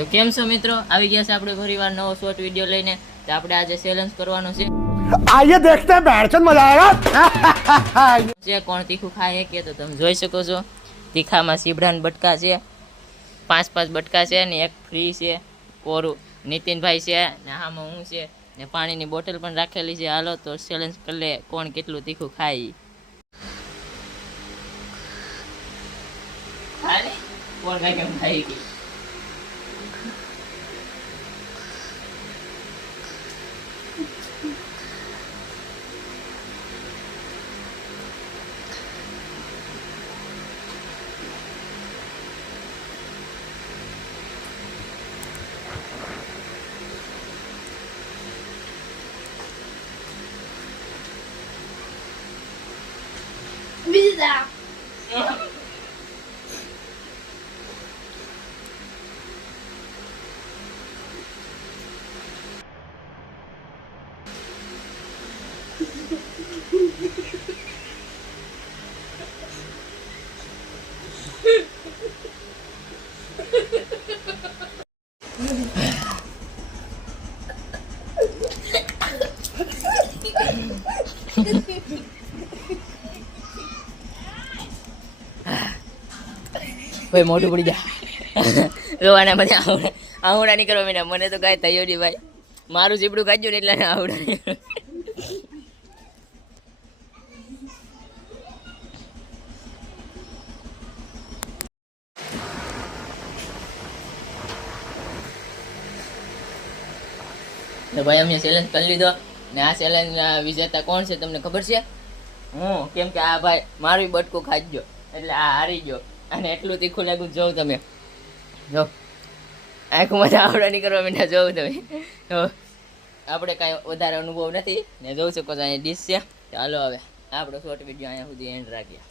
તો કેમ છો મિત્રો, આવી ગયા છે આપણે ફરીવાર નવો શોર્ટ વિડીયો લઈને। તો આપણે આજે ચેલેન્જ કરવાનો છે, आइए देखते हैं बैठचंद मजा आएगा। જે કોણ તીખું ખાય કે તો તમે જોઈ શકો છો। તીખામાં સીબડાન બટકા છે, 5 બટકા છે ને એક ફ્રી છે કોરું નીતિનભાઈ છે ને આમાં હું છે ને પાણીની બોટલ પણ રાખેલી છે। હાલો તો ચેલેન્જ કરી લે કોણ કેટલું તીખું ખાય। કોણ કઈ કેમ ખાઈ ગઈ Bisa. ભાઈ મોઢું પડી જા રોવાના બધા આવડા નહીં કરવા મીના। મને તો કાંઈ થયો નહીં ભાઈ, મારું ઝીપડું ખાજ્યું ને એટલે આવડા નહીં। તો ભાઈ અમે ચેલેન્જ કરી લીધો ને આ ચેલેન્જ વિજેતા કોણ છે તમને ખબર છે? હું, કેમ કે આ ભાઈ મારું બટકું ખાજ્યો એટલે આ હારી ગયો। અને એટલું તીખું લાગ્યું જોઉં તમે જો આંખમાં આવડા નહીં કરવા માંડ્યા જોઉં તમે તો આપણે કાંઈ વધારે અનુભવ નથી ને જોઈ શકો છો અહીંયા ડીશ છે। ચાલો હવે આપણો શોર્ટ વિડીયો અહીંયા સુધી એન્ડ રાખીએ।